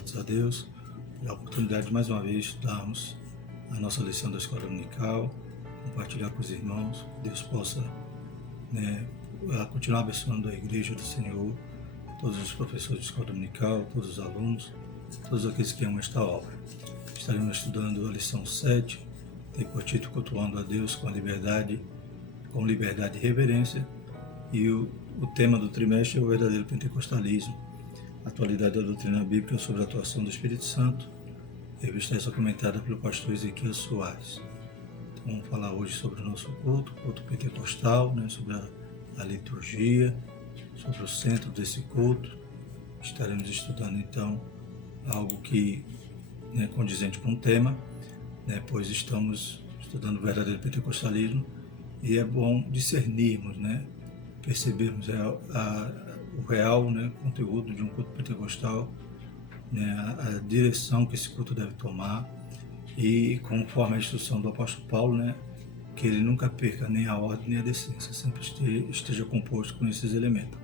graças a Deus pela oportunidade de mais uma vez estudarmos a nossa lição da escola dominical, compartilhar com os irmãos, que Deus possa continuar abençoando a igreja do Senhor, todos os professores de escola dominical, todos os alunos, todos aqueles que amam esta obra. Estaremos estudando a lição 7, tem por título Cultuando a Deus com liberdade e reverência, e o tema do trimestre é o verdadeiro pentecostalismo, atualidade da doutrina bíblica sobre a atuação do Espírito Santo, revista essa comentada pelo pastor Ezequiel Soares. Então, vamos falar hoje sobre o nosso culto pentecostal, sobre a liturgia, sobre o centro desse culto. Estaremos estudando então algo que condizente com o tema, pois estamos estudando o verdadeiro pentecostalismo e é bom discernirmos, percebermos o real conteúdo de um culto pentecostal, a direção que esse culto deve tomar e conforme a instrução do apóstolo Paulo, que ele nunca perca nem a ordem nem a decência, sempre esteja composto com esses elementos.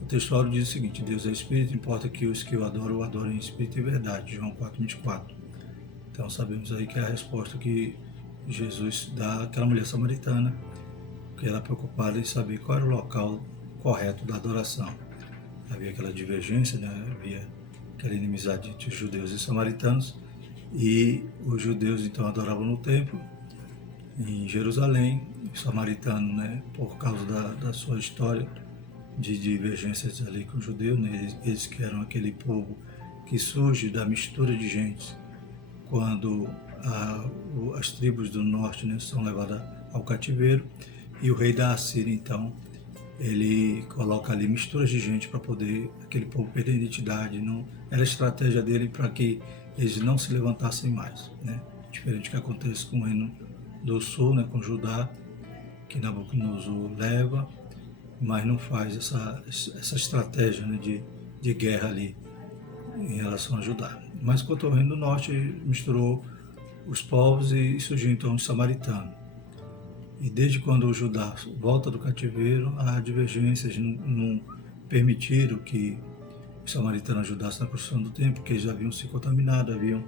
O textuário diz o seguinte: Deus é Espírito, importa que os que o adorem em Espírito e verdade, João 4:24. Então sabemos aí que é a resposta que Jesus dá àquela mulher samaritana, que ela preocupada em saber qual era o local correto da adoração. Havia aquela divergência, havia aquela inimizade entre os judeus e samaritanos, e os judeus então adoravam no templo, em Jerusalém, os samaritanos, por causa da sua história de divergências ali com os judeus, eles que eram aquele povo que surge da mistura de gente, quando as tribos do norte são levadas ao cativeiro, e o rei da Assíria, então, ele coloca ali misturas de gente para poder aquele povo perder a identidade. Não era a estratégia dele para que eles não se levantassem mais, diferente do que acontece com o reino do sul, com Judá, que Nabucodonosor leva, mas não faz essa estratégia de guerra ali em relação a Judá. Mas quanto ao reino do norte, misturou os povos e surgiu então os samaritanos. E desde quando o Judá volta do cativeiro, há divergências, não permitiram que os samaritanos ajudassem na construção do templo, porque eles já haviam se contaminado, haviam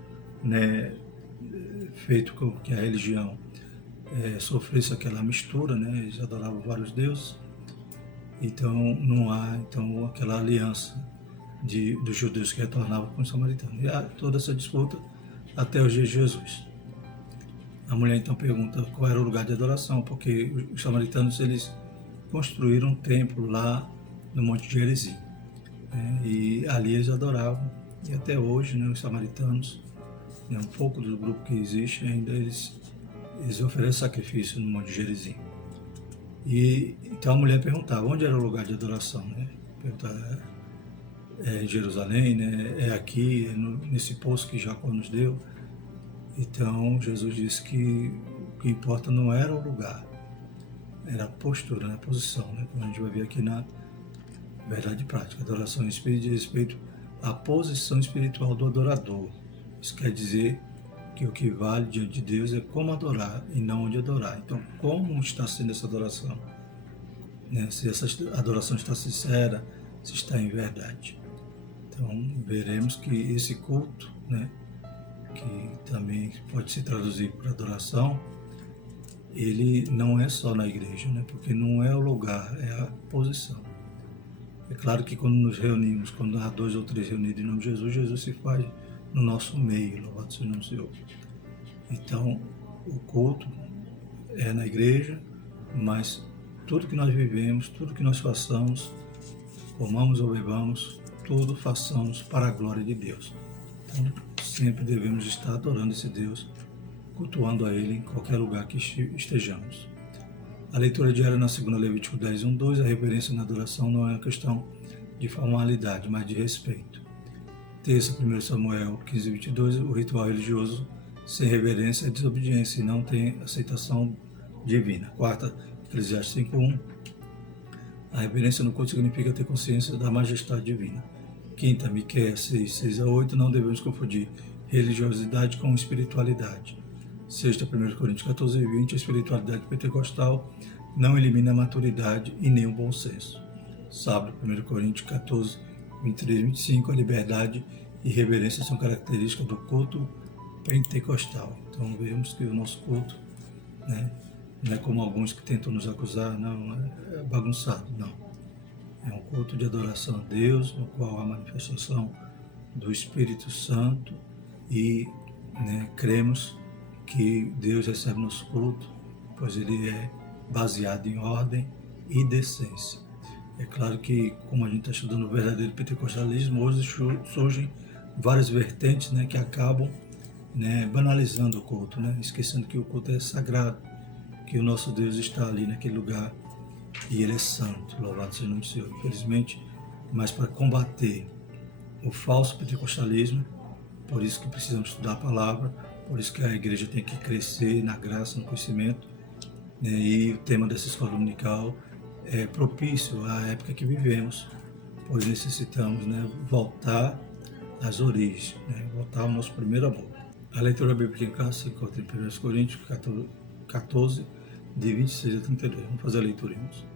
feito com que a religião sofresse aquela mistura, eles adoravam vários deuses, então não há aquela aliança dos judeus que retornavam com os samaritanos. E há toda essa disputa até os dias de Jesus. A mulher então pergunta qual era o lugar de adoração, porque os samaritanos eles construíram um templo lá no Monte Gerizim, e ali eles adoravam, e até hoje os samaritanos, um pouco do grupo que existe ainda, eles oferecem sacrifício no Monte Gerizim. E então a mulher perguntava onde era o lugar de adoração, perguntava, é em Jerusalém, é aqui, nesse poço que Jacó nos deu. Então Jesus disse que o que importa não era o lugar, era a postura, a posição, como a gente vai ver aqui na verdade prática. Adoração em espírito diz respeito à posição espiritual do adorador. Isso quer dizer que o que vale diante de Deus é como adorar e não onde adorar. Então, como está sendo essa adoração? Se essa adoração está sincera, se está em verdade. Então, veremos que esse culto, que também pode se traduzir por adoração, ele não é só na igreja, porque não é o lugar, é a posição. É claro que quando nos reunimos, quando há 2 ou 3 reunidos em nome de Jesus, Jesus se faz no nosso meio, louvado seja o nome do Senhor. Então, o culto é na igreja, mas tudo que nós vivemos, tudo que nós façamos, comamos ou bebamos, tudo façamos para a glória de Deus. Então, sempre devemos estar adorando esse Deus, cultuando a Ele em qualquer lugar que estejamos. A leitura diária na segunda Levítico 10:1-2, a reverência na adoração não é uma questão de formalidade, mas de respeito. Terça, 1 Samuel 15:22, o ritual religioso sem reverência é desobediência e não tem aceitação divina. Quarta, Eclesiastes 5:1, a reverência no culto significa ter consciência da majestade divina. Quinta, Miqueias 6:6-8, não devemos confundir religiosidade com espiritualidade. Sexta, 1 Coríntios 14:20, a espiritualidade pentecostal não elimina a maturidade e nem o bom senso. Sábado, 1 Coríntios 14:23-25, a liberdade e reverência são características do culto pentecostal. Então vemos que o nosso culto, né, não é como alguns que tentam nos acusar, não, é bagunçado, não. É um culto de adoração a Deus, no qual há manifestação do Espírito Santo e, né, cremos que Deus recebe nosso culto, pois ele é baseado em ordem e decência. É claro que, como a gente está estudando o verdadeiro pentecostalismo, hoje surgem várias vertentes, né, que acabam, né, banalizando o culto, né, esquecendo que o culto é sagrado, que o nosso Deus está ali naquele lugar e ele é santo, louvado seja o nome do Senhor. Infelizmente, mas para combater o falso pentecostalismo, por isso que precisamos estudar a palavra, por isso que a igreja tem que crescer na graça, no conhecimento, né? E o tema dessa escola dominical é propício à época que vivemos, pois necessitamos, né, voltar às origens, né, voltar ao nosso primeiro amor. A leitura bíblica em casa se encontra em 1 Coríntios 14, de 26 a 32. Vamos fazer a leitura, irmãos.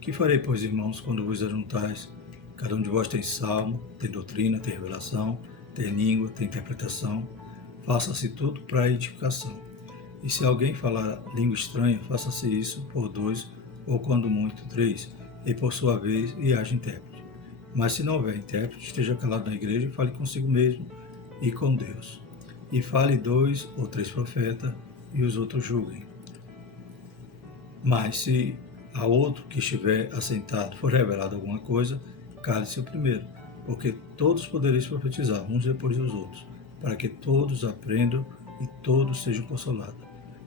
Que farei, pois, irmãos, quando vos ajuntais? Cada um de vós tem salmo, tem doutrina, tem revelação, tem língua, tem interpretação. Faça-se tudo para a edificação. E se alguém falar língua estranha, faça-se isso por 2, ou quando muito 3, e por sua vez, e haja intérprete. Mas se não houver intérprete, esteja calado na igreja e fale consigo mesmo e com Deus. E fale 2 ou 3 profetas, e os outros julguem. Mas se a outro que estiver assentado for revelado alguma coisa, cale-se o primeiro, porque todos podereis profetizar, uns depois dos outros, para que todos aprendam e todos sejam consolados.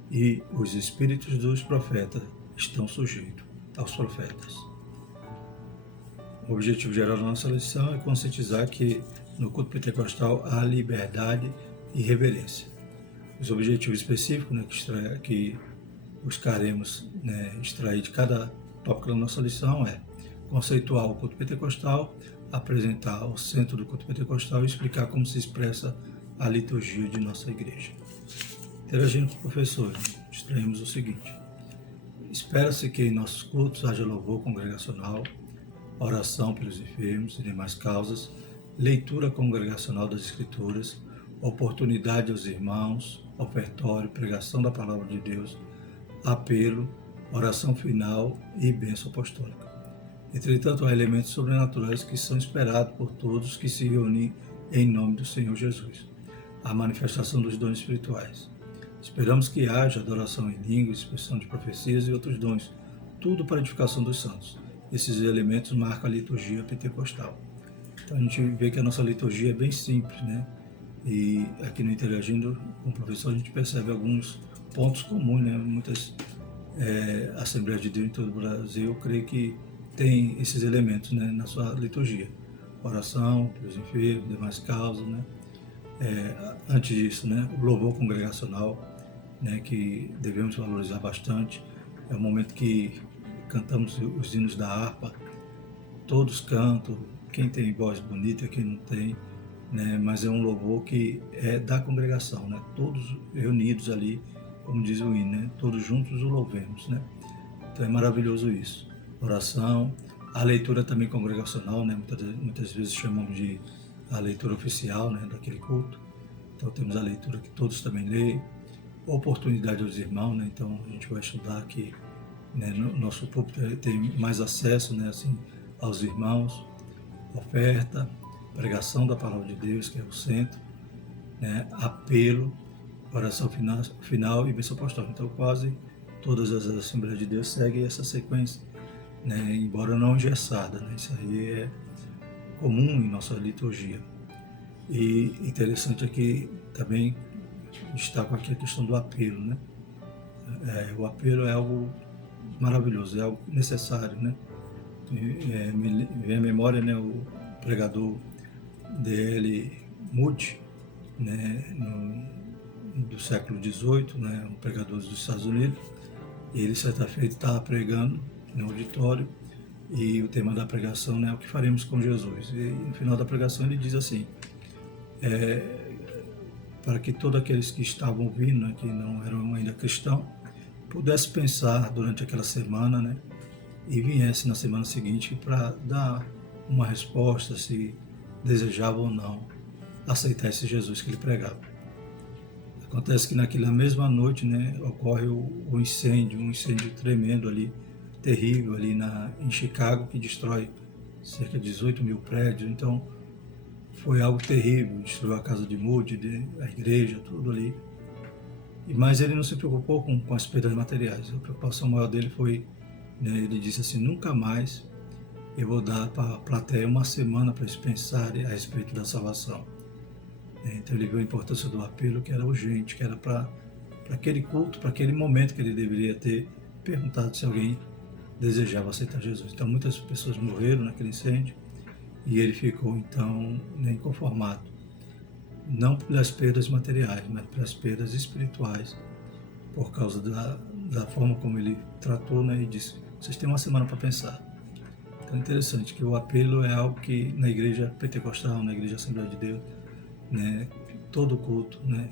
E os espíritos dos profetas estão sujeitos aos profetas. O objetivo geral da nossa lição é conscientizar que no culto pentecostal há liberdade e reverência. Os objetivos específicos, né, que buscaremos, né, extrair de cada tópico da nossa lição é conceituar o culto pentecostal, apresentar o centro do culto pentecostal e explicar como se expressa a liturgia de nossa igreja. Interagindo com o professor, extraímos o seguinte: espera-se que em nossos cultos haja louvor congregacional, oração pelos enfermos e demais causas, leitura congregacional das Escrituras, oportunidade aos irmãos, ofertório, pregação da palavra de Deus, apelo, oração final e bênção apostólica. Entretanto, há elementos sobrenaturais que são esperados por todos que se reúnem em nome do Senhor Jesus. A manifestação dos dons espirituais. Esperamos que haja adoração em línguas, expressão de profecias e outros dons, tudo para a edificação dos santos. Esses elementos marcam a liturgia pentecostal. Então a gente vê que a nossa liturgia é bem simples, né? E aqui no Interagindo com o professor a gente percebe alguns pontos comuns, né? Muitas Assembleias de Deus em todo o Brasil, eu creio que tem esses elementos, né, na sua liturgia. Oração pelos enfermos, demais causas, né? Antes disso, né, o louvor congregacional, né, que devemos valorizar bastante. É o momento que cantamos os hinos da harpa, todos cantam, quem tem voz bonita, quem não tem, né, mas é um louvor que é da congregação, né, todos reunidos ali, como diz o hino, né, todos juntos o louvemos, né. Então é maravilhoso isso. Oração, a leitura também congregacional, né, muitas vezes chamamos de a leitura oficial, né, daquele culto. Então temos a leitura que todos também leem, oportunidade aos irmãos, né, então a gente vai estudar aqui, né, no nosso púlpito tem mais acesso, né, assim, aos irmãos, oferta, pregação da palavra de Deus, que é o centro, né, apelo, oração final e bênção apostólica. Então quase todas as Assembleias de Deus seguem essa sequência, né, embora não engessada, né, isso aí é comum em nossa liturgia. E interessante aqui também destaco aqui a questão do apelo, né? O apelo é algo maravilhoso, é algo necessário, né? Me vem à memória, né, o pregador D.L. Moody, né, do século XVIII, né, um pregador dos Estados Unidos. Ele certa feita estava pregando no auditório e o tema da pregação, né, é o que faremos com Jesus. E no final da pregação ele diz assim: para que todos aqueles que estavam ouvindo, né, que não eram ainda cristãos, pudessem pensar durante aquela semana, né, e viesse na semana seguinte para dar uma resposta se desejavam ou não aceitar esse Jesus que ele pregava. Acontece que naquela mesma noite, né, ocorre um incêndio tremendo ali, terrível ali em Chicago, que destrói cerca de 18 mil prédios. Então foi algo terrível, destruiu a casa de Moody, a igreja, tudo ali. Mas ele não se preocupou com as perdas materiais. A preocupação maior dele foi, né, ele disse assim: nunca mais eu vou dar para a plateia uma semana para eles pensarem a respeito da salvação. Então ele viu a importância do apelo, que era urgente, que era para aquele culto, para aquele momento que ele deveria ter perguntado se alguém desejava aceitar Jesus. Então muitas pessoas morreram naquele incêndio e ele ficou então inconformado, não pelas perdas materiais, mas pelas perdas espirituais, por causa da forma como ele tratou, né, e disse: vocês têm uma semana para pensar. Então é interessante que o apelo é algo que na igreja pentecostal, na igreja Assembleia de Deus, né, todo culto, né,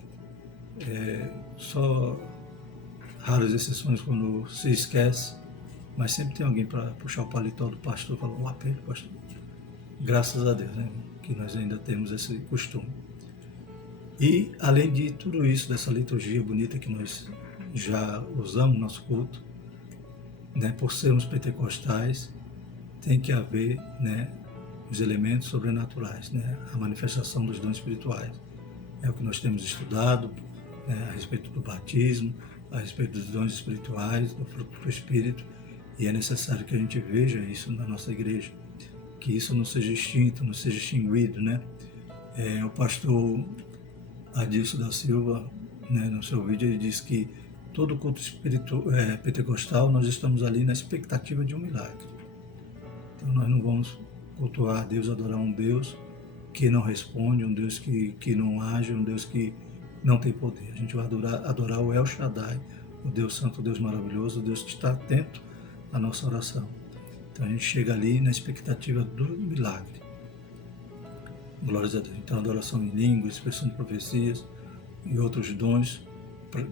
só raras exceções quando se esquece, mas sempre tem alguém para puxar o paletó do pastor e falar: o apelo, pastor. Graças a Deus, né, que nós ainda temos esse costume. E além de tudo isso, dessa liturgia bonita que nós já usamos no nosso culto, né, por sermos pentecostais, tem que haver, né, os elementos sobrenaturais, né, a manifestação dos dons espirituais. É o que nós temos estudado, né, a respeito do batismo, a respeito dos dons espirituais, do fruto do Espírito, e é necessário que a gente veja isso na nossa igreja, que isso não seja extinto, não seja extinguido, né? O pastor Adilson da Silva, né, no seu vídeo, ele diz que todo culto pentecostal, nós estamos ali na expectativa de um milagre. Então nós não vamos cultuar a Deus, adorar um Deus que não responde, um Deus que não age, um Deus que não tem poder. A gente vai adorar o El Shaddai, o Deus Santo, o Deus maravilhoso, o Deus que está atento à nossa oração. Então a gente chega ali na expectativa do milagre. Glórias a Deus. Então adoração em línguas, expressão de profecias e outros dons,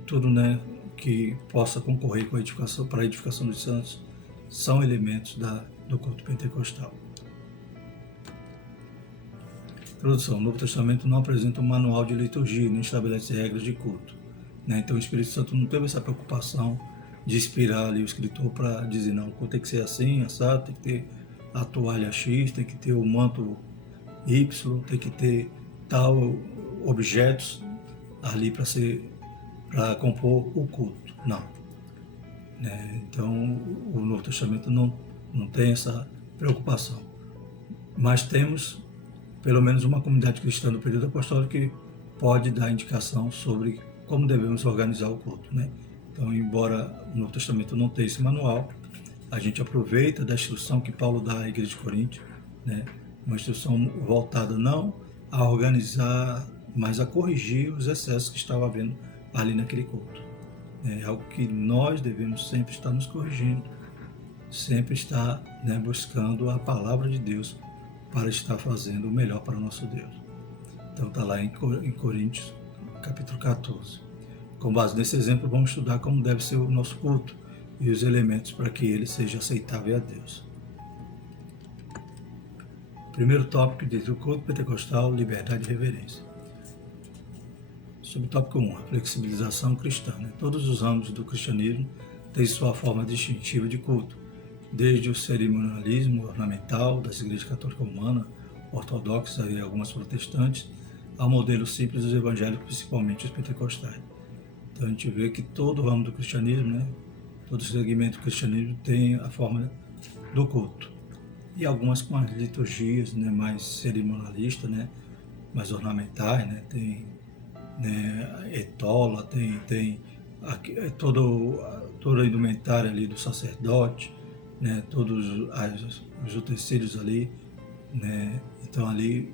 tudo, né, que possa concorrer com a edificação, para a edificação dos santos, são elementos do culto pentecostal. Introdução. O Novo Testamento não apresenta um manual de liturgia, nem estabelece regras de culto, né? Então o Espírito Santo não teve essa preocupação de inspirar ali o escritor para dizer: não, o culto tem que ser assim, assado, tem que ter a toalha X, tem que ter o manto Y, tem que ter tal objetos ali para compor o culto. Não. Então o Novo Testamento não tem essa preocupação. Mas temos pelo menos uma comunidade cristã do período apostólico que pode dar indicação sobre como devemos organizar o culto, né? Então, embora o Novo Testamento não tenha esse manual, a gente aproveita da instrução que Paulo dá à igreja de Corinto, né? Uma instrução voltada não a organizar, mas a corrigir os excessos que estavam havendo ali naquele culto. É algo que nós devemos sempre estar nos corrigindo, sempre estar, né, buscando a palavra de Deus para estar fazendo o melhor para o nosso Deus. Então está lá em Coríntios, capítulo 14. Com base nesse exemplo, vamos estudar como deve ser o nosso culto e os elementos para que ele seja aceitável a Deus. Primeiro tópico diz: o culto pentecostal, liberdade e reverência. Subtópico 1, a flexibilização cristã. Todos os ramos do cristianismo têm sua forma distintiva de culto, desde o cerimonialismo ornamental das igrejas católica romana, ortodoxa e algumas protestantes, ao modelo simples dos evangélicos, principalmente os pentecostais. Então a gente vê que todo o ramo do cristianismo, né, todo o segmento do cristianismo tem a forma do culto. E algumas com as liturgias, né, mais cerimonialistas, né, mais ornamentais, né, tem, né, etola, tem toda a indumentária ali do sacerdote, né, todos os utensílios ali, né, então ali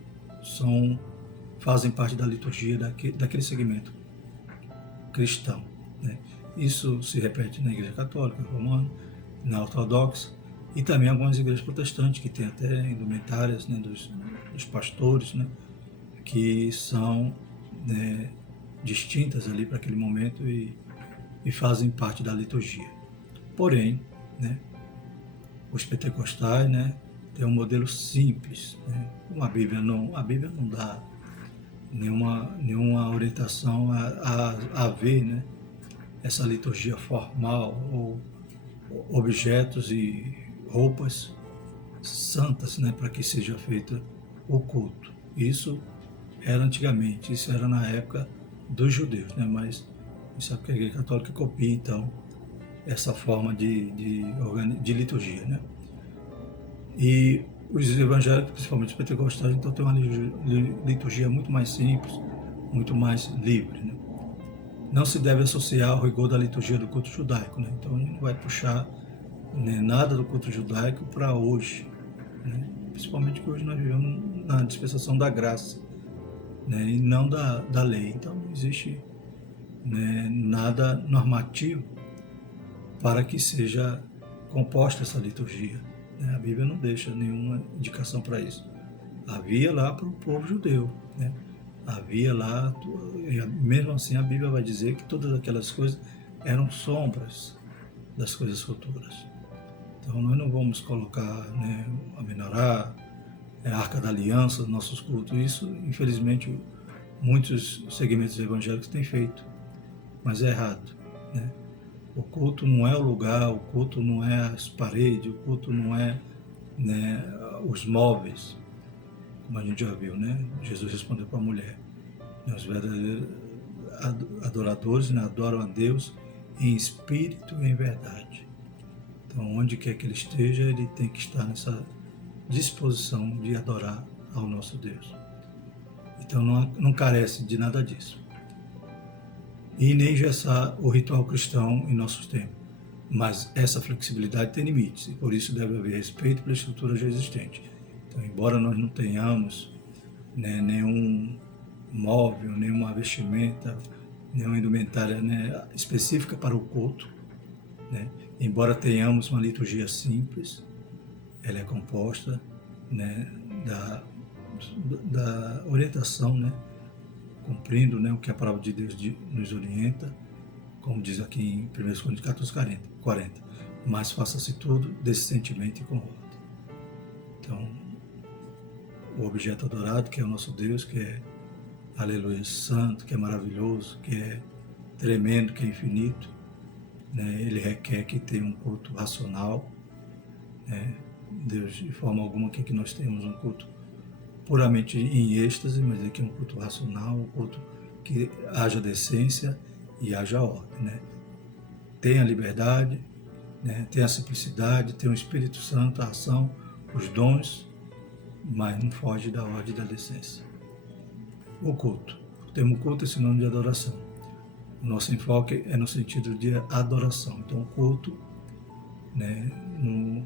fazem parte da liturgia daquele segmento cristão, né. Isso se repete na igreja católica, romana, na ortodoxa e também algumas igrejas protestantes que tem até indumentárias, né, dos pastores, né, que são, né, distintas ali para aquele momento e fazem parte da liturgia. Porém, né, os pentecostais, né, têm um modelo simples, né? A Bíblia não dá nenhuma orientação a ver, né, essa liturgia formal ou objetos e roupas santas, né, para que seja feito o culto. Isso era antigamente, isso era na época dos judeus, né, mas sabe que a Igreja Católica copia, então, essa forma de liturgia, né? E os evangélicos, principalmente os pentecostais, então tem uma liturgia muito mais simples, muito mais livre, né? Não se deve associar ao rigor da liturgia do culto judaico, né? Então a gente não vai puxar, né, nada do culto judaico para hoje, né? Principalmente que hoje nós vivemos na dispensação da graça, né, e não da lei. Então não existe, né, nada normativo para que seja composta essa liturgia, né? A Bíblia não deixa nenhuma indicação para isso. Havia lá para o povo judeu, né? Havia lá, mesmo assim a Bíblia vai dizer que todas aquelas coisas eram sombras das coisas futuras. Então nós não vamos colocar, né, a menorá, a Arca da Aliança nos nossos cultos. Isso, infelizmente, muitos segmentos evangélicos têm feito, mas é errado, né? O culto não é o lugar, o culto não é as paredes, o culto não é, né, os móveis, como a gente já viu, né? Jesus respondeu para a mulher. Os verdadeiros adoradores, né, adoram a Deus em espírito e em verdade. Então, onde quer que ele esteja, ele tem que estar nessa disposição de adorar ao nosso Deus. Então, não carece de nada disso. E nem engessar o ritual cristão em nossos tempos. Mas essa flexibilidade tem limites, e por isso deve haver respeito pela estrutura já existente. Então, embora nós não tenhamos, né, nenhum móvel, nenhuma vestimenta, nenhuma indumentária, né, específica para o culto, né, embora tenhamos uma liturgia simples, ela é composta, né, da orientação, né, cumprindo, né, o que a palavra de Deus nos orienta, como diz aqui em 1 Coríntios 14:40, mas faça-se tudo decentemente e com ordem. Então, o objeto adorado, que é o nosso Deus, que é, aleluia, santo, que é maravilhoso, que é tremendo, que é infinito, né, ele requer que tenha um culto racional, né? Deus, de forma alguma, quer que nós tenhamos um culto puramente em êxtase, mas aqui é um culto racional, um culto que haja decência e haja ordem, né? Tenha liberdade, né? Tenha a simplicidade, tenha o Espírito Santo, a ação, os dons, mas não foge da ordem e da decência. O culto. O termo culto é sinônimo de adoração. O nosso enfoque é no sentido de adoração. Então, o culto, né, no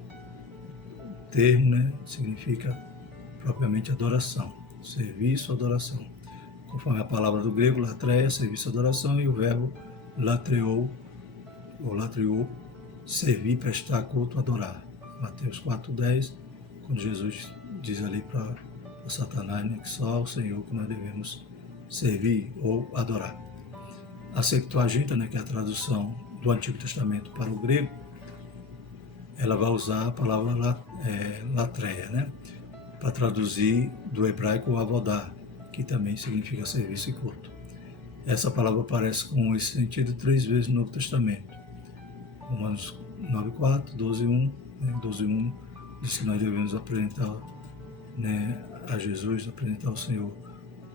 termo, né, significa propriamente adoração, serviço, adoração. Conforme a palavra do grego, latreia, serviço, adoração, e o verbo latreou, ou latriou, servir, prestar culto, adorar. Mateus 4:10, quando Jesus diz ali para Satanás, né, que só ao Senhor que nós devemos servir ou adorar. A Septuaginta, né, que é a tradução do Antigo Testamento para o grego, ela vai usar a palavra latreia, né, para traduzir do hebraico avodá, que também significa serviço e culto. Essa palavra aparece com esse sentido 3 vezes no Novo Testamento. Romanos 9:4, 12:1, né, 12:1 diz que nós devemos apresentar, né, a Jesus, apresentar ao Senhor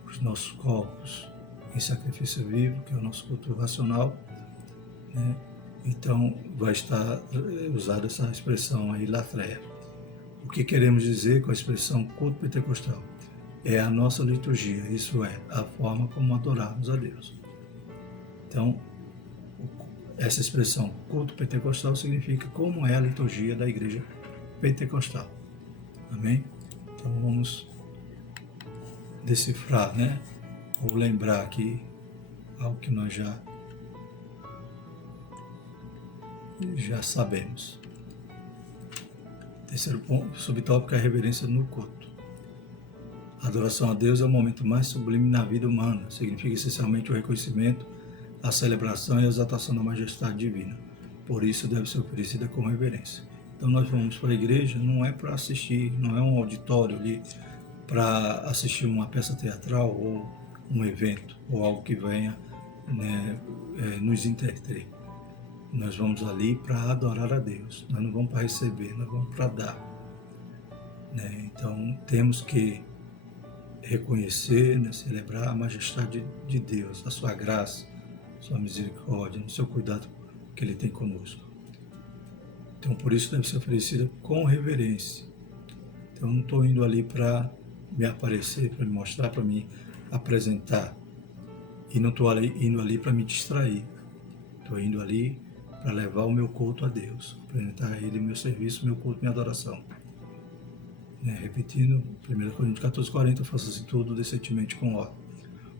os nossos corpos em sacrifício vivo, que é o nosso culto racional, né? Então vai estar usada essa expressão aí, latreia. O que queremos dizer com a expressão culto pentecostal? É a nossa liturgia, isso é, a forma como adorarmos a Deus. Então, essa expressão culto pentecostal significa como é a liturgia da igreja pentecostal. Amém? Então vamos decifrar, né? Ou lembrar aqui algo que nós já sabemos. Terceiro ponto, subtópico, é a reverência no culto. A adoração a Deus é o momento mais sublime na vida humana. Significa essencialmente o reconhecimento, a celebração e a exaltação da majestade divina. Por isso deve ser oferecida com reverência. Então nós vamos para a igreja, não é para assistir, não é um auditório ali para assistir uma peça teatral ou um evento ou algo que venha, né, nos interter. Nós vamos ali para adorar a Deus, nós não vamos para receber, nós vamos para dar. Né? Então temos que reconhecer, né, celebrar a majestade de Deus, a sua graça, sua misericórdia, o seu cuidado que Ele tem conosco. Então por isso deve ser oferecida com reverência. Então eu não estou indo ali para me aparecer, para me mostrar, para me apresentar. E não estou indo ali para me distrair. Estou indo ali para levar o meu culto a Deus, apresentar a Ele meu serviço, meu culto, minha adoração. Repetindo, 1 Coríntios 14:40, faça-se tudo decentemente com ordem.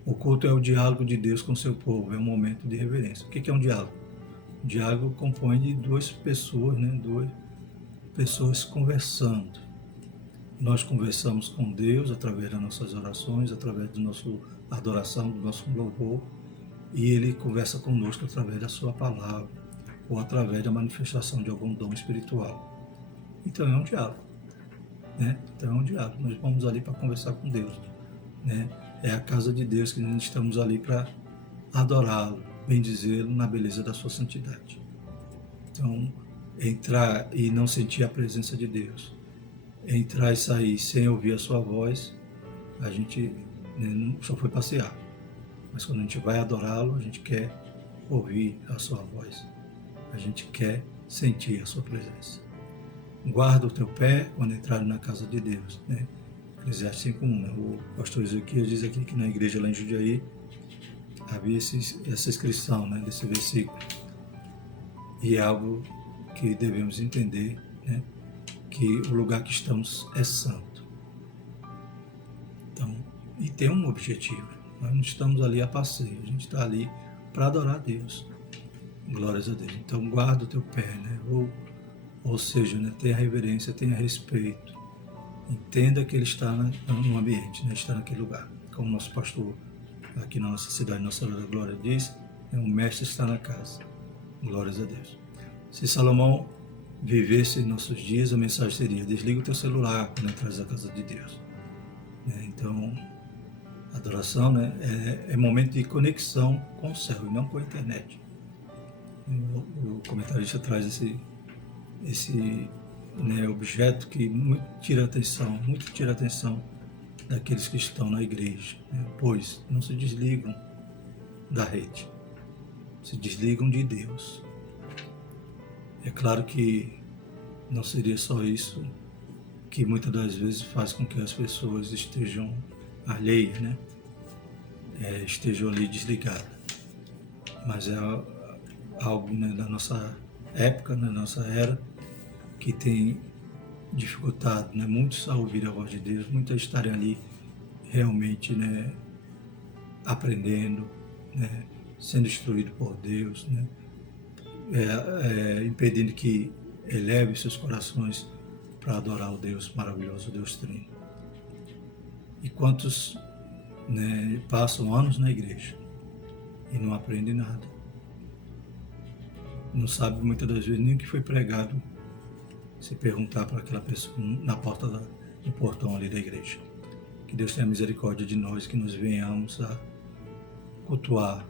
O culto é o diálogo de Deus com seu povo, é um momento de reverência. O que é um diálogo? O diálogo compõe de duas pessoas, duas pessoas conversando. Nós conversamos com Deus através das nossas orações, através da nossa adoração, do nosso louvor, e Ele conversa conosco através da sua palavra, ou através da manifestação de algum dom espiritual. Então é um diálogo. Então é um diálogo, nós vamos ali para conversar com Deus. É a casa de Deus que nós estamos ali para adorá-lo, bendizê-lo na beleza da sua santidade. Então, entrar e não sentir a presença de Deus, entrar e sair sem ouvir a sua voz, a gente só foi passear. Mas quando a gente vai adorá-lo, a gente quer ouvir a sua voz, a gente quer sentir a sua presença. Guarda o teu pé quando entrar na casa de Deus. Eclesiastes 5:1. O pastor Ezequias diz aqui que na igreja lá em Jundiaí havia essa inscrição desse versículo. E é algo que devemos entender, que o lugar que estamos é santo. Então, e tem um objetivo. Nós não estamos ali a passeio, a gente está ali para adorar a Deus. Glórias a Deus. Então, guarda o teu pé, ou seja, tenha reverência, tenha respeito. Entenda que ele está no ambiente, está naquele lugar. Como nosso pastor aqui na nossa cidade, Nossa Senhora da Glória diz, o mestre está na casa. Glórias a Deus. Se Salomão vivesse em nossos dias, a mensagem seria: desliga o teu celular quando entras na casa de Deus. Então, adoração é momento de conexão com o céu e não com a internet. O comentarista traz esse objeto que muito tira a atenção daqueles que estão na igreja, pois não se desligam da rede, se desligam de Deus. É claro que não seria só isso que muitas das vezes faz com que as pessoas estejam alheias, estejam ali desligadas, mas é algo da nossa época, na nossa era, que tem dificultado muitos a ouvir a voz de Deus, muitos a estarem ali realmente aprendendo, sendo instruído por Deus, impedindo que eleve seus corações para adorar o Deus maravilhoso, o Deus Trino. E quantos passam anos na igreja e não aprendem nada, não sabem muitas das vezes nem o que foi pregado, se perguntar para aquela pessoa na porta do portão ali da igreja. Que Deus tenha misericórdia de nós, que nós venhamos a cultuar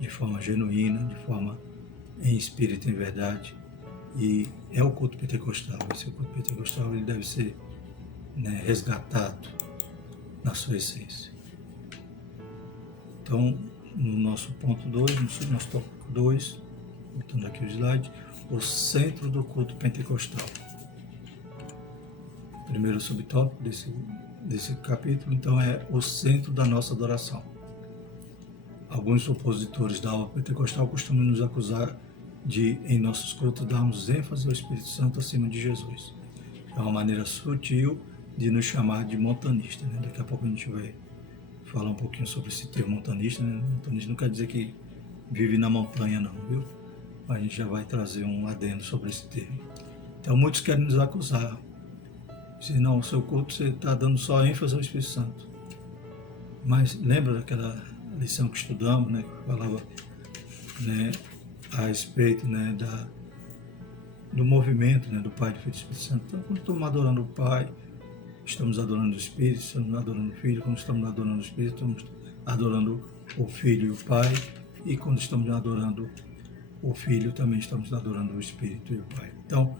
de forma genuína, de forma em espírito e em verdade. E é o culto pentecostal. Esse culto pentecostal ele deve ser resgatado na sua essência. Então, no nosso ponto 2, no nosso tópico 2, voltando aqui o slide, o centro do culto pentecostal. O primeiro subtópico desse capítulo, então, é o centro da nossa adoração. Alguns opositores da aula pentecostal costumam nos acusar de, em nossos cultos, darmos ênfase ao Espírito Santo acima de Jesus. É uma maneira sutil de nos chamar de montanista. Daqui a pouco a gente vai falar um pouquinho sobre esse termo montanista. Montanista não quer dizer que vive na montanha, não, viu? A gente já vai trazer um adendo sobre esse termo. Então, muitos querem nos acusar. Dizem, não, o seu culto você está dando só ênfase ao Espírito Santo. Mas lembra daquela lição que estudamos, que falava a respeito do movimento do Pai, do Filho e do Espírito Santo. Então, quando estamos adorando o Pai, estamos adorando o Espírito, estamos adorando o Filho, quando estamos adorando o Espírito, estamos adorando o Filho e o Pai, e quando estamos adorando o Filho, também estamos adorando o Espírito e o Pai. Então,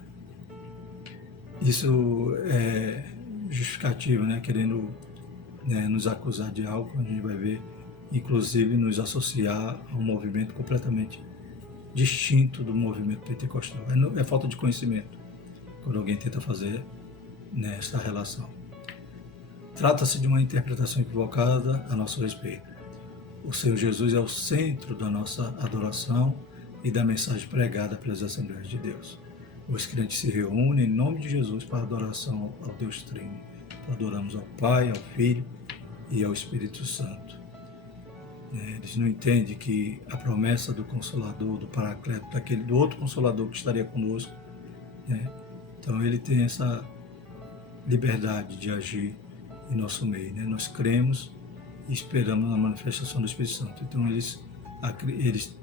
isso é justificativo, né? Querendo nos acusar de algo, a gente vai ver, inclusive nos associar a um movimento completamente distinto do movimento pentecostal. É falta de conhecimento quando alguém tenta fazer essa relação. Trata-se de uma interpretação equivocada a nosso respeito. O Senhor Jesus é o centro da nossa adoração e da mensagem pregada pelas Assembleias de Deus. Os crentes se reúnem em nome de Jesus para adoração ao Deus Trino. Então, adoramos ao Pai, ao Filho e ao Espírito Santo. Eles não entendem que a promessa do Consolador, do Paracleto, do outro Consolador que estaria conosco, então ele tem essa liberdade de agir em nosso meio. Nós cremos e esperamos na manifestação do Espírito Santo. Então eles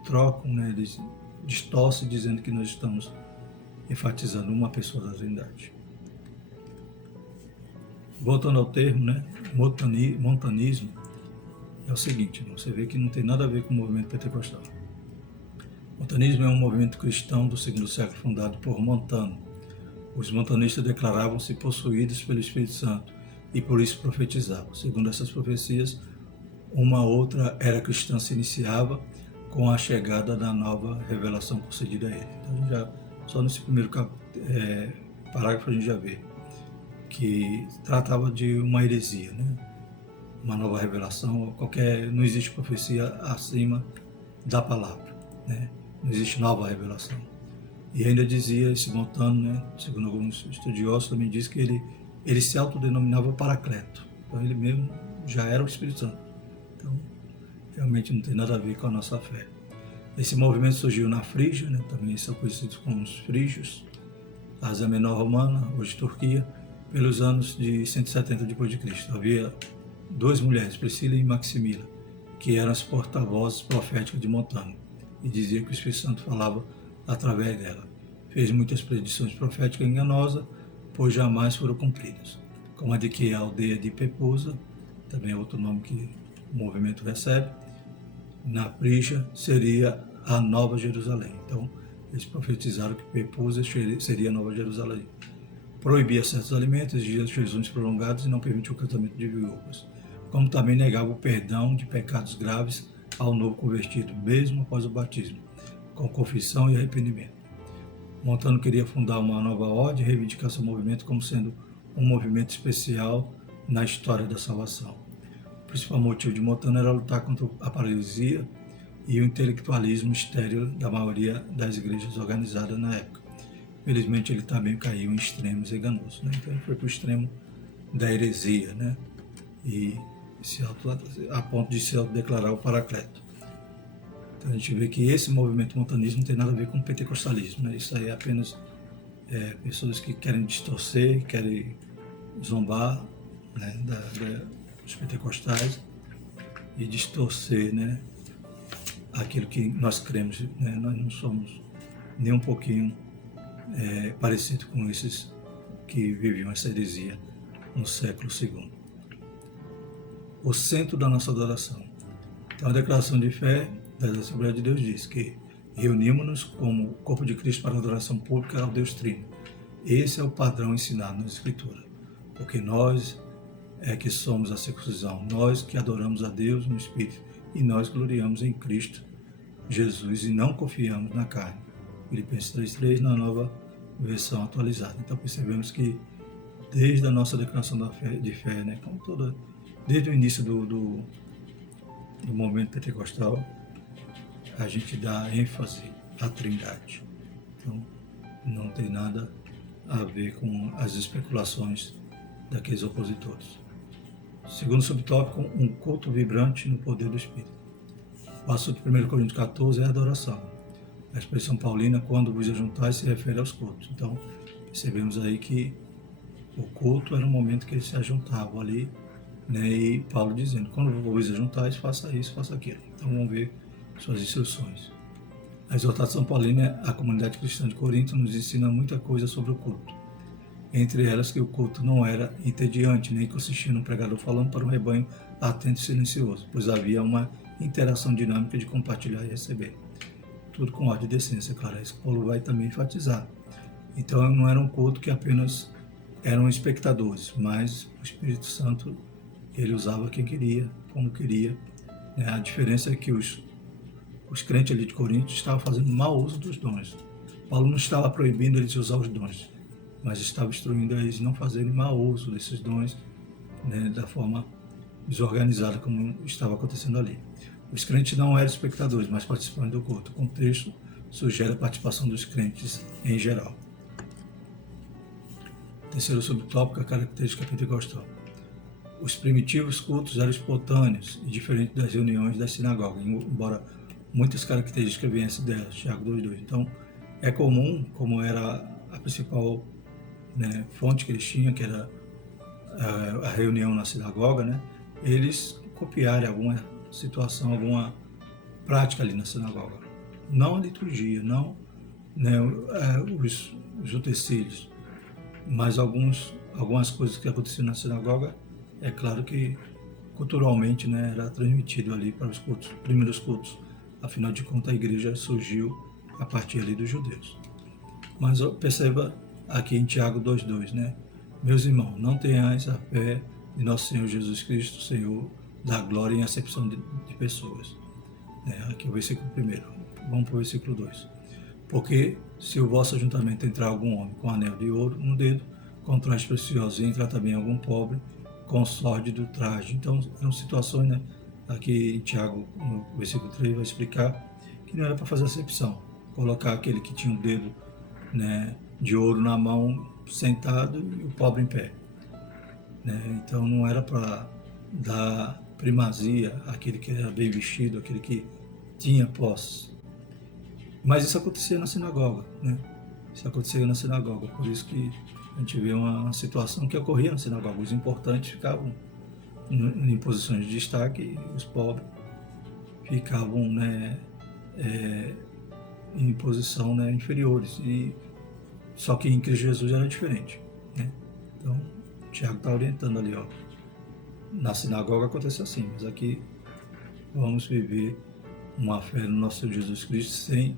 trocam, eles distorcem dizendo que nós estamos enfatizando uma pessoa da Trindade. Voltando ao termo, montanismo, é o seguinte, você vê que não tem nada a ver com o movimento pentecostal. O montanismo é um movimento cristão do segundo século fundado por Montano. Os montanistas declaravam-se possuídos pelo Espírito Santo e por isso profetizavam. Segundo essas profecias, uma outra era cristã se iniciava com a chegada da nova revelação concedida a ele. Então, só nesse primeiro parágrafo a gente já vê que tratava de uma heresia, uma nova revelação, não existe profecia acima da palavra, não existe nova revelação. E ainda dizia esse Montano, segundo alguns estudiosos, também diz que ele se autodenominava Paracleto, então ele mesmo já era o Espírito Santo. Então, realmente não tem nada a ver com a nossa fé. Esse movimento surgiu na Frígia, também são conhecidos como os frígios, Ásia Menor Romana, hoje Turquia, pelos anos de 170 d.C. Havia duas mulheres, Priscila e Maximila, que eram as porta-vozes proféticas de Montano, e dizia que o Espírito Santo falava através dela. Fez muitas predições proféticas enganosas, pois jamais foram cumpridas, como a de que a aldeia de Pepusa, também é outro nome que o movimento recebe, na Frígia seria a Nova Jerusalém. Então, eles profetizaram que Pepusa seria a Nova Jerusalém. Proibia certos alimentos, exigia jejuns prolongados e não permitia o casamento de viúvas, como também negava o perdão de pecados graves ao novo convertido, mesmo após o batismo, com confissão e arrependimento. Montano queria fundar uma nova ordem e reivindicar seu movimento como sendo um movimento especial na história da salvação. O principal motivo de Montano era lutar contra a paralisia e o intelectualismo estéril da maioria das igrejas organizadas na época. Felizmente ele também caiu em extremos enganosos, Então ele foi para o extremo da heresia, E a ponto de se autodeclarar o Paracleto. Então a gente vê que esse movimento montanismo não tem nada a ver com o pentecostalismo, Isso aí é apenas pessoas que querem distorcer, querem zombar, dos pentecostais e distorcer, aquilo que nós cremos, Nós não somos nem um pouquinho parecido com esses que viviam essa heresia no século II. O centro da nossa adoração. Então, a declaração de fé das Assembleias de Deus diz que reunimos-nos como corpo de Cristo para a adoração pública ao Deus Trino. Esse é o padrão ensinado na Escritura, porque nós é que somos a circuncisão, nós que adoramos a Deus no Espírito e nós gloriamos em Cristo Jesus e não confiamos na carne. Filipenses 3,3 na nova versão atualizada. Então percebemos que desde a nossa declaração de fé, desde o início do movimento pentecostal, a gente dá ênfase à Trindade. Então não tem nada a ver com as especulações daqueles opositores. Segundo subtópico, um culto vibrante no poder do Espírito. O assunto de 1 Coríntios 14 é a adoração. A expressão paulina, quando vos ajuntais, se refere aos cultos. Então, percebemos aí que o culto era um momento que eles se ajuntavam ali, e Paulo dizendo, quando vos ajuntais, faça isso, faça aquilo. Então, vamos ver suas instruções. A exortação paulina à comunidade cristã de Corinto nos ensina muita coisa sobre o culto. entre elas que o culto não era entediante, nem consistia num pregador falando para um rebanho atento e silencioso, pois havia uma interação dinâmica de compartilhar e receber. Tudo com ordem e decência, claro, é isso que Paulo vai também enfatizar. Então não era um culto que apenas eram espectadores, mas o Espírito Santo, ele usava quem queria, como queria. A diferença é que os crentes ali de Corinto estavam fazendo mau uso dos dons. Paulo não estava proibindo eles de usar os dons, mas estava instruindo eles não fazerem mau uso desses dons, da forma desorganizada como estava acontecendo ali. Os crentes não eram espectadores, mas participantes do culto. O contexto sugere a participação dos crentes em geral. Terceiro subtópico, a característica pentecostal. Os primitivos cultos eram espontâneos e diferentes das reuniões da sinagoga, embora muitas características viessem delas, Tiago 2,2. Então, é comum, como era a principal fonte que eles tinham, que era a reunião na sinagoga, eles copiarem alguma situação, alguma prática ali na sinagoga. Não a liturgia, não os utensílios, mas algumas coisas que aconteciam na sinagoga, é claro que culturalmente era transmitido ali para os cultos, primeiros cultos. Afinal de contas, a igreja surgiu a partir ali dos judeus. Mas perceba aqui em Tiago 2,2, Meus irmãos, não tenhais a fé de nosso Senhor Jesus Cristo, Senhor da glória em acepção de pessoas. Aqui o versículo 1. Vamos para o versículo 2. Porque se o vosso ajuntamento entrar algum homem com anel de ouro no dedo, com trajes preciosos, e entrar também algum pobre com sórdido traje. Então, eram situações, aqui em Tiago, no versículo 3, vai explicar que não era para fazer acepção. Colocar aquele que tinha o dedo de ouro na mão sentado e o pobre em pé. Então, não era para dar primazia àquele que era bem vestido, àquele que tinha posse. Mas isso acontecia na sinagoga, Isso acontecia na sinagoga, por isso que a gente vê uma situação que ocorria na sinagoga. Os importantes ficavam em posições de destaque e os pobres ficavam em posição inferiores. Só que em Cristo Jesus era diferente. Então, o Tiago está orientando ali, na sinagoga acontece assim, mas aqui vamos viver uma fé no nosso Senhor Jesus Cristo sem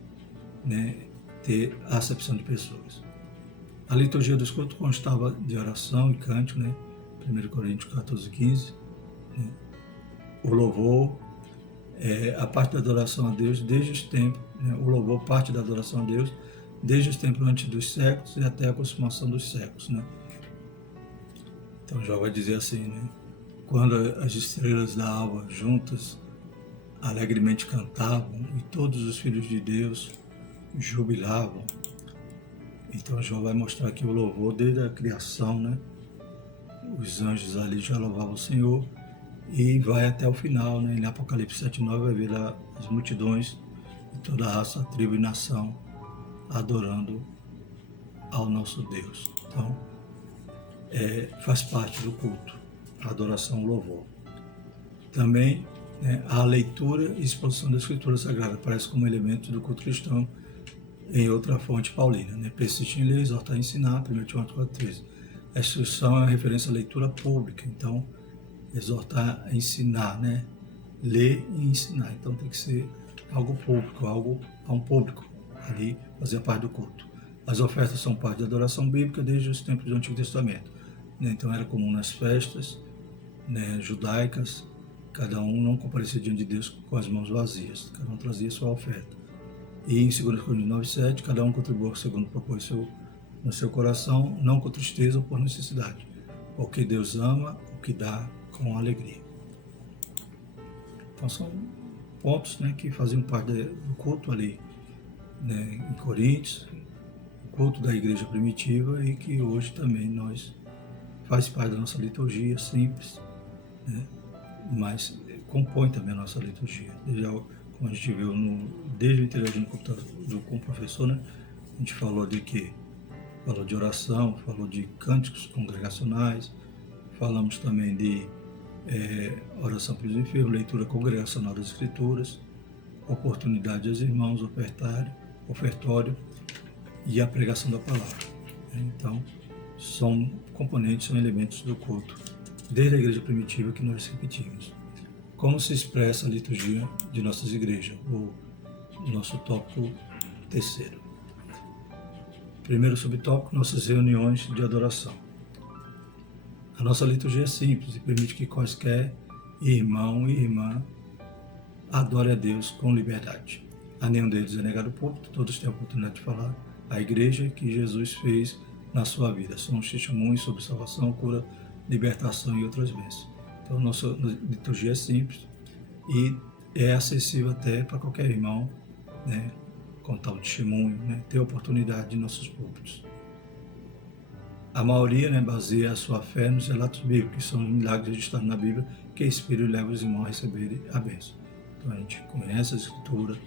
ter a acepção de pessoas. A liturgia dos cultos constava de oração e cântico, 1 Coríntios 14:15. O louvor, a parte da adoração a Deus desde os tempos, o louvor parte da adoração a Deus desde os tempos antes dos séculos e até a consumação dos séculos, Então Jó vai dizer assim, quando as estrelas da alva juntas alegremente cantavam e todos os filhos de Deus jubilavam. Então Jó vai mostrar aqui o louvor desde a criação, Os anjos ali já louvavam o Senhor e vai até o final, Em Apocalipse 7:9 vai ver as multidões de toda a raça, tribo e nação adorando ao nosso Deus. Então, faz parte do culto, a adoração, o louvor. Também a leitura e exposição da Escritura Sagrada aparece como elemento do culto cristão em outra fonte paulina, Persiste em ler, exortar e ensinar, 1 Timóteo 4:13. A instrução é uma referência à leitura pública, então, exortar, ensinar, Ler e ensinar, então tem que ser algo público, algo a um público, ali, fazer parte do culto. As ofertas são parte da adoração bíblica desde os tempos do Antigo Testamento, então era comum nas festas judaicas, cada um não comparecia diante de Deus com as mãos vazias, cada um trazia sua oferta. E em 2 Coríntios 9:7, cada um contribua segundo propôs no seu coração, não com tristeza ou por necessidade, porque Deus ama o que dá com alegria. Então são pontos que faziam parte do culto ali em Coríntios, o culto da igreja primitiva e que hoje também faz parte da nossa liturgia simples, mas compõe também a nossa liturgia. Como a gente viu desde o interagindo com o professor, a gente falou falou de oração, falou de cânticos congregacionais, falamos também de oração pelos enfermos, leitura congregacional das Escrituras, oportunidade aos irmãos, ofertório e a pregação da palavra. Então, são componentes, são elementos do culto, desde a igreja primitiva que nós repetimos. Como se expressa a liturgia de nossas igrejas? O nosso tópico terceiro. Primeiro subtópico, nossas reuniões de adoração. A nossa liturgia é simples e permite que quaisquer irmão e irmã adore a Deus com liberdade. A nenhum deles é negado o púlpito, todos têm a oportunidade de falar a igreja que Jesus fez na sua vida. São os testemunhos sobre salvação, cura, libertação e outras bênçãos. Então, nossa liturgia é simples e é acessível até para qualquer irmão, né, contar o testemunho, né, ter a oportunidade de nossos púlpitos. A maioria, né, baseia a sua fé nos relatos bíblicos, que são os milagres registrados na Bíblia, que inspiram e levam os irmãos a receberem a bênção. Então, a gente conhece a Escritura,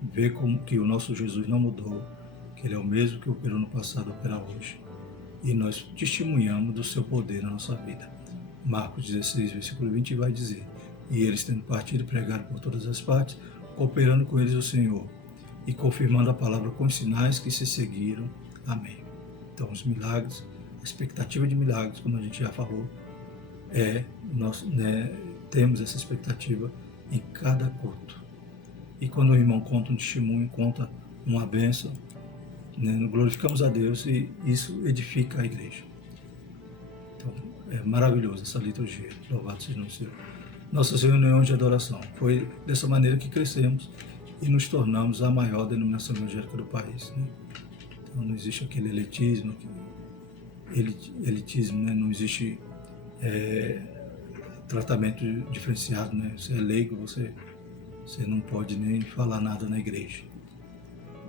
vê como que o nosso Jesus não mudou, que Ele é o mesmo que operou no passado, opera hoje. E nós testemunhamos do seu poder na nossa vida. Marcos 16, versículo 20 vai dizer: e eles, tendo partido, pregaram por todas as partes, cooperando com eles o Senhor, e confirmando a palavra com os sinais que se seguiram. Amém. Então, os milagres, a expectativa de milagres, como a gente já falou, nós, né, temos essa expectativa em cada culto. E quando o irmão conta um testemunho, conta uma bênção, né, glorificamos a Deus e isso edifica a igreja. Então, é maravilhoso essa liturgia. Louvado seja o Senhor. Nossas reuniões de adoração. Foi dessa maneira que crescemos e nos tornamos a maior denominação evangélica do país, né? Então, não existe aquele elitismo, né? Não existe tratamento diferenciado, né? Você é leigo, você não pode nem falar nada na igreja.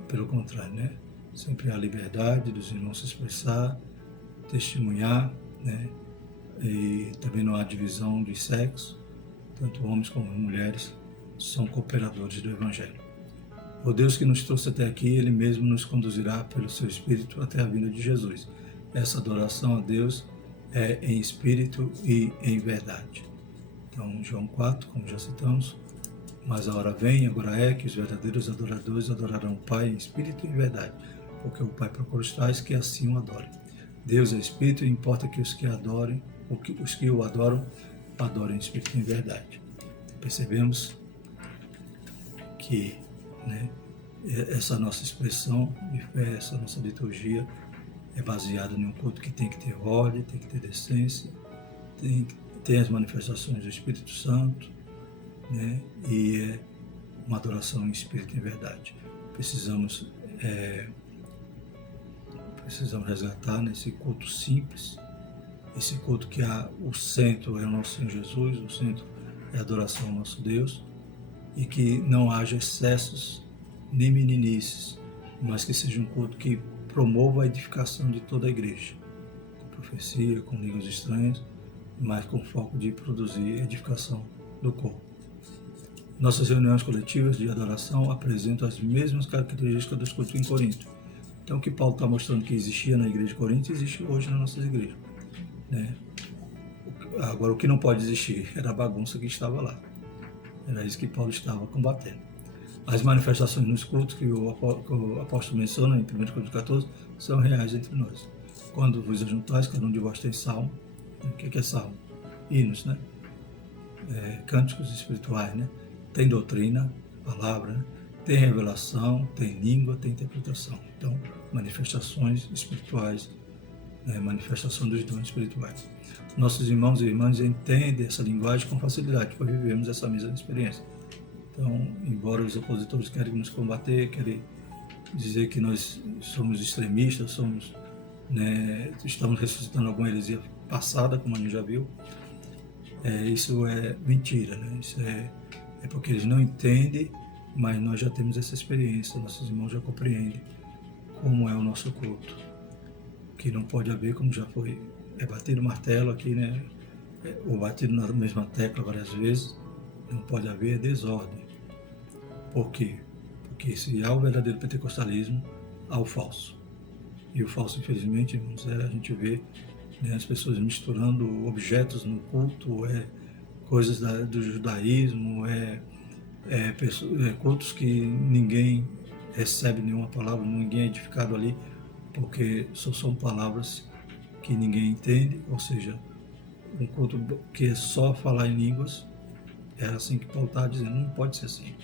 Pelo contrário, né? Sempre há liberdade dos irmãos se expressar, testemunhar, né? E também não há divisão de sexo, tanto homens como mulheres são cooperadores do Evangelho. O Deus que nos trouxe até aqui, Ele mesmo nos conduzirá pelo seu Espírito até a vinda de Jesus. Essa adoração a Deus é em espírito e em verdade. Então, João 4, como já citamos, mas a hora vem, agora é, que os verdadeiros adoradores adorarão o Pai em espírito e em verdade, porque o Pai procura os tais que assim o adorem. Deus é espírito e importa que os que o adoram, adorem em espírito e em verdade. Percebemos que, né, essa nossa expressão de fé, essa nossa liturgia é baseada em um culto que tem que ter ordem, tem que ter decência, tem as manifestações do Espírito Santo, né, e é uma adoração em espírito e em verdade. Precisamos resgatar nesse culto simples, esse culto que o centro é o nosso Senhor Jesus, o centro é a adoração ao nosso Deus, e que não haja excessos nem meninices, mas que seja um culto que promova a edificação de toda a igreja, com profecia, com línguas estranhas, mas com foco de produzir edificação do corpo. Nossas reuniões coletivas de adoração apresentam as mesmas características dos cultos em Corinto. Então, o que Paulo está mostrando que existia na igreja de Corinto, existe hoje nas nossas igrejas, né? Agora, o que não pode existir era a bagunça que estava lá. Era isso que Paulo estava combatendo. As manifestações nos cultos que o apóstolo menciona em 1 Coríntios 14 são reais entre nós. Quando vos ajuntais, cada um de vós tem salmo. O que é salmo? Hinos, né? Cânticos espirituais, né? Tem doutrina, palavra, né? Tem revelação, tem língua, tem interpretação. Então, manifestações espirituais, né? Manifestação dos dons espirituais. Nossos irmãos e irmãs entendem essa linguagem com facilidade, pois vivemos essa mesma experiência. Então, embora os opositores querem nos combater, querem dizer que nós somos extremistas, estamos ressuscitando alguma heresia passada, como a gente já viu, isso é mentira, né? Isso é porque eles não entendem, mas nós já temos essa experiência, nossos irmãos já compreendem como é o nosso culto, que não pode haver, como já foi batido o martelo aqui, né? Ou batido na mesma tecla várias vezes, não pode haver desordem. Por quê? Porque se há o verdadeiro pentecostalismo, há o falso. E o falso, infelizmente, irmãos, a gente vê, né, as pessoas misturando objetos no culto, coisas do judaísmo, cultos que ninguém recebe nenhuma palavra, ninguém é edificado ali, porque só são palavras que ninguém entende, ou seja, um culto que é só falar em línguas. Era assim que Paulo estava dizendo, não pode ser assim.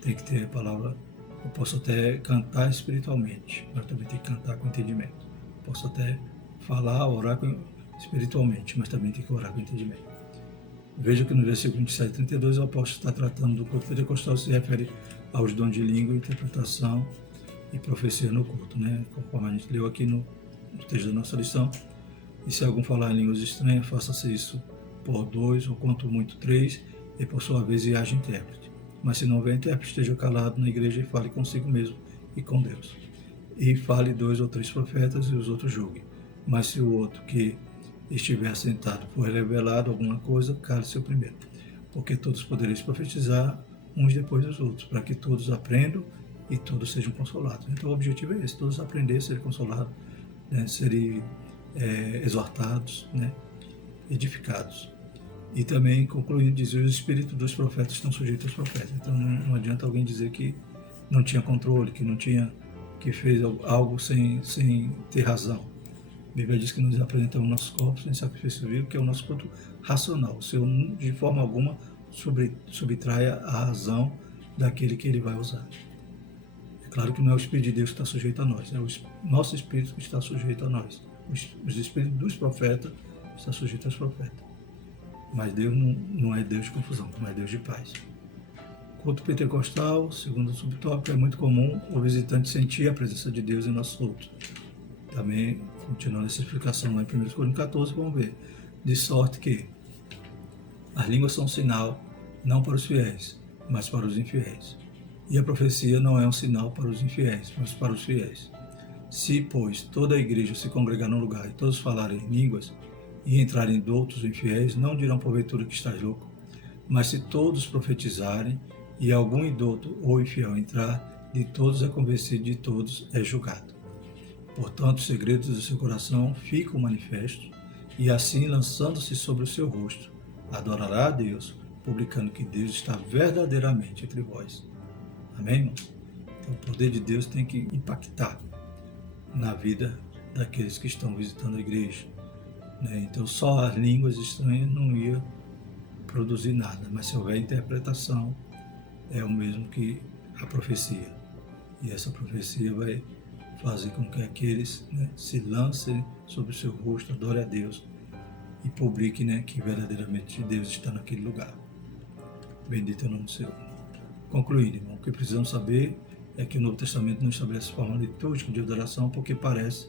Tem que ter a palavra, eu posso até cantar espiritualmente, mas também tem que cantar com entendimento. Posso até falar, orar espiritualmente, mas também tem que orar com entendimento. Veja que no versículo 27 e 32 o apóstolo está tratando do culto pentecostal, se refere aos dons de língua, interpretação e profecia no culto, né? Conforme a gente leu aqui no texto da nossa lição. E se algum falar em línguas estranhas, faça-se isso por 2 ou quanto muito 3, e por sua vez haja intérprete. Mas se não houver intérprete, esteja calado na igreja e fale consigo mesmo e com Deus. E fale 2 ou 3 profetas e os outros julguem. Mas se o outro que estiver sentado for revelado alguma coisa, cale-se o primeiro. Porque todos podereis profetizar uns depois dos outros, para que todos aprendam e todos sejam consolados. Então o objetivo é esse, todos aprenderem, serem consolados, né, serem exortados, né, edificados. E também, concluindo, dizer, os espíritos dos profetas estão sujeitos aos profetas. Então não adianta alguém dizer que não tinha controle, que não tinha, que fez algo sem ter razão. A Bíblia diz que nós apresentamos nossos corpos em sacrifício vivo, que é o nosso culto racional. O Senhor, de forma alguma, subtraia a razão daquele que ele vai usar. É claro que não é o Espírito de Deus que está sujeito a nós, é o nosso Espírito que está sujeito a nós. Os Espíritos dos profetas estão sujeitos aos profetas. Mas Deus não é Deus de confusão, mas é Deus de paz. Culto pentecostal, segundo o subtópico, é muito comum o visitante sentir a presença de Deus em nosso culto. Também, continuando essa explicação lá em 1 Coríntios 14, vamos ver. De sorte que as línguas são um sinal não para os fiéis, mas para os infiéis. E a profecia não é um sinal para os infiéis, mas para os fiéis. Se, pois, toda a igreja se congregar num lugar e todos falarem em línguas, e entrarem doutos infiéis, não dirão porventura que estás louco. Mas se todos profetizarem, e algum indouto ou infiel entrar, de todos é convencido, de todos é julgado. Portanto, os segredos do seu coração ficam manifestos, e assim, lançando-se sobre o seu rosto, adorará a Deus, publicando que Deus está verdadeiramente entre vós. Amém, irmãos? Então, o poder de Deus tem que impactar na vida daqueles que estão visitando a igreja. Então só as línguas estranhas não ia produzir nada, mas se houver interpretação, é o mesmo que a profecia. E essa profecia vai fazer com que aqueles, se lancem sobre o seu rosto, adorem a Deus e publiquem, que verdadeiramente Deus está naquele lugar. Bendito é o nome do Senhor. Concluindo, irmão, o que precisamos saber é que o Novo Testamento não estabelece forma litúrgica de adoração porque parece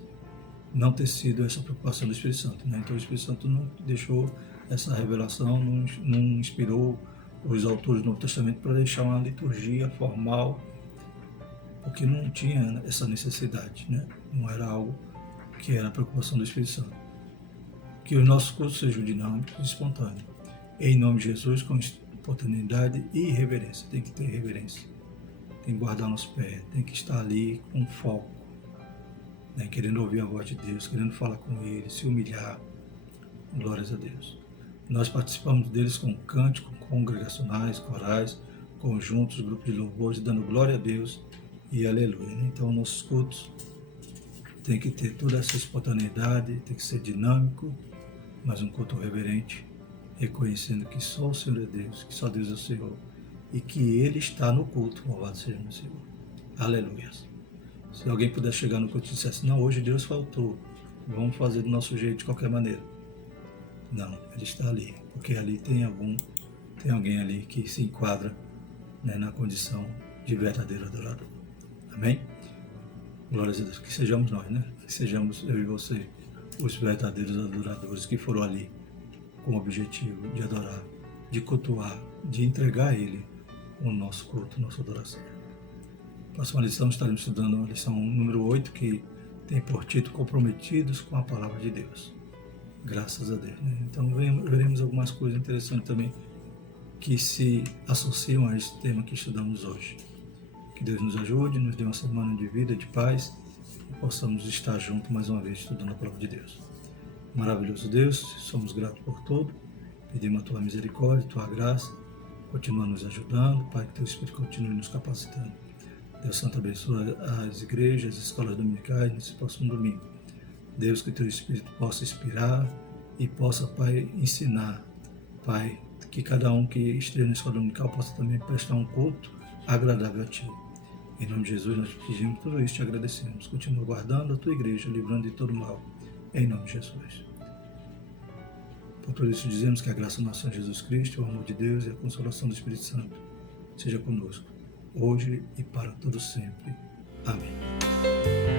não ter sido essa preocupação do Espírito Santo. Então o Espírito Santo não deixou essa revelação, não inspirou os autores do Novo Testamento para deixar uma liturgia formal, porque não tinha essa necessidade, não era algo que era a preocupação do Espírito Santo. Que os nossos cultos sejam dinâmicos e espontâneos, em nome de Jesus, com espontaneidade e reverência. Tem que ter reverência, tem que guardar nosso pé, tem que estar ali com foco, querendo ouvir a voz de Deus, querendo falar com Ele, se humilhar. Glórias a Deus. Nós participamos deles com cânticos congregacionais, corais, conjuntos, grupos de louvores, dando glória a Deus e aleluia. Então, nossos cultos tem que ter toda essa espontaneidade, tem que ser dinâmico, mas um culto reverente, reconhecendo que só o Senhor é Deus, que só Deus é o Senhor e que Ele está no culto. Louvado seja o Senhor. Aleluia. Se alguém puder chegar no culto e dissesse, não, hoje Deus faltou, vamos fazer do nosso jeito, de qualquer maneira. Não, Ele está ali, porque ali tem alguém ali que se enquadra, na condição de verdadeiro adorador. Amém? Glórias a Deus, que sejamos nós, que sejamos eu e você, os verdadeiros adoradores que foram ali com o objetivo de adorar, de cultuar, de entregar a Ele o nosso culto, nossa adoração. Próxima lição estaremos estudando a lição número 8, que tem por título Comprometidos com a Palavra de Deus. Graças a Deus. Então veremos algumas coisas interessantes também que se associam a esse tema que estudamos hoje. Que Deus nos ajude, nos dê uma semana de vida, de paz, e possamos estar juntos mais uma vez estudando a Palavra de Deus. Maravilhoso Deus, somos gratos por tudo, pedimos a Tua misericórdia, a Tua graça, continua nos ajudando, Pai, que Teu Espírito continue nos capacitando. Deus Santo abençoe as igrejas, as escolas dominicais nesse próximo domingo. Deus, que Teu Espírito possa inspirar e possa, Pai, ensinar, Pai, que cada um que esteja na escola dominical possa também prestar um culto agradável a Ti. Em nome de Jesus nós pedimos tudo isso e te agradecemos. Continua guardando a Tua igreja, livrando de todo mal. Em nome de Jesus. Por tudo isso dizemos que a graça do nosso Senhor Jesus Cristo, o amor de Deus e a consolação do Espírito Santo seja conosco, hoje e para todo sempre. Amém.